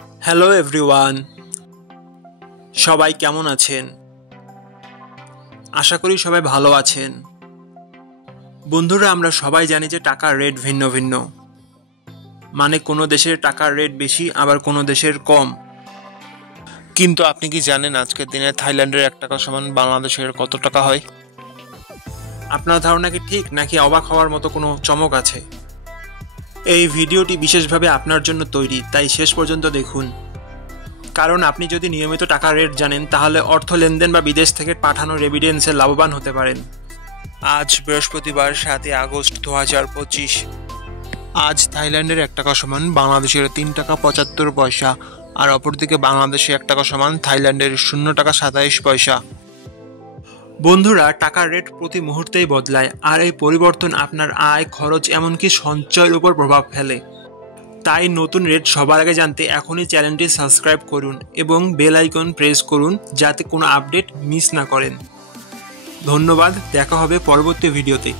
Hello everyone, সবাই কেমন আছেন? আশা করি সবাই ভালো আছেন। বন্ধুরা, আমরা সবাই জানি যে টাকার রেট ভিন্ন ভিন্ন। মানে কোনো দেশের টাকার রেট বেশি, আবার কোনো দেশের কম। কিন্তু আপনি কি জানেন আজকের দিনে থাইল্যান্ডের 1 টাকা সমান বাংলাদেশের কত টাকা হয়? আপনার ধারণা কি ঠিক, নাকি অবাক হওয়ার মতো কোনো চমক আছে? এই ভিডিওটি বিশেষভাবে আপনার জন্য তৈরি, তাই শেষ পর্যন্ত দেখুন। কারণ আপনি যদি নিয়মিত টাকার রেট জানেন, তাহলে অর্থ লেনদেন বা বিদেশ থেকে পাঠানো রেমিটেন্সে লাভবান হতে পারেন। আজ বৃহস্পতিবার 7 আগস্ট 2025। আজ থাইল্যান্ডের 1 টাকা সমান বাংলাদেশের 3 টাকা 75 পয়সা, আর অপরদিকে বাংলাদেশে 1 টাকা সমান থাইল্যান্ডের 0 টাকা 27 পয়সা। বন্ধুরা, টাকার রেট প্রতি মুহূর্তেই বদলায়, আর এই পরিবর্তন আপনার আয়, খরচ, এমনকি সঞ্চয়ের উপর প্রভাব ফেলে। তাই নতুন রেট সবার আগে জানতে এখনই চ্যানেলটি সাবস্ক্রাইব করুন এবং বেল আইকন প্রেস করুন, যাতে কোনো আপডেট মিস না করেন। ধন্যবাদ, দেখা হবে পরবর্তী ভিডিওতে।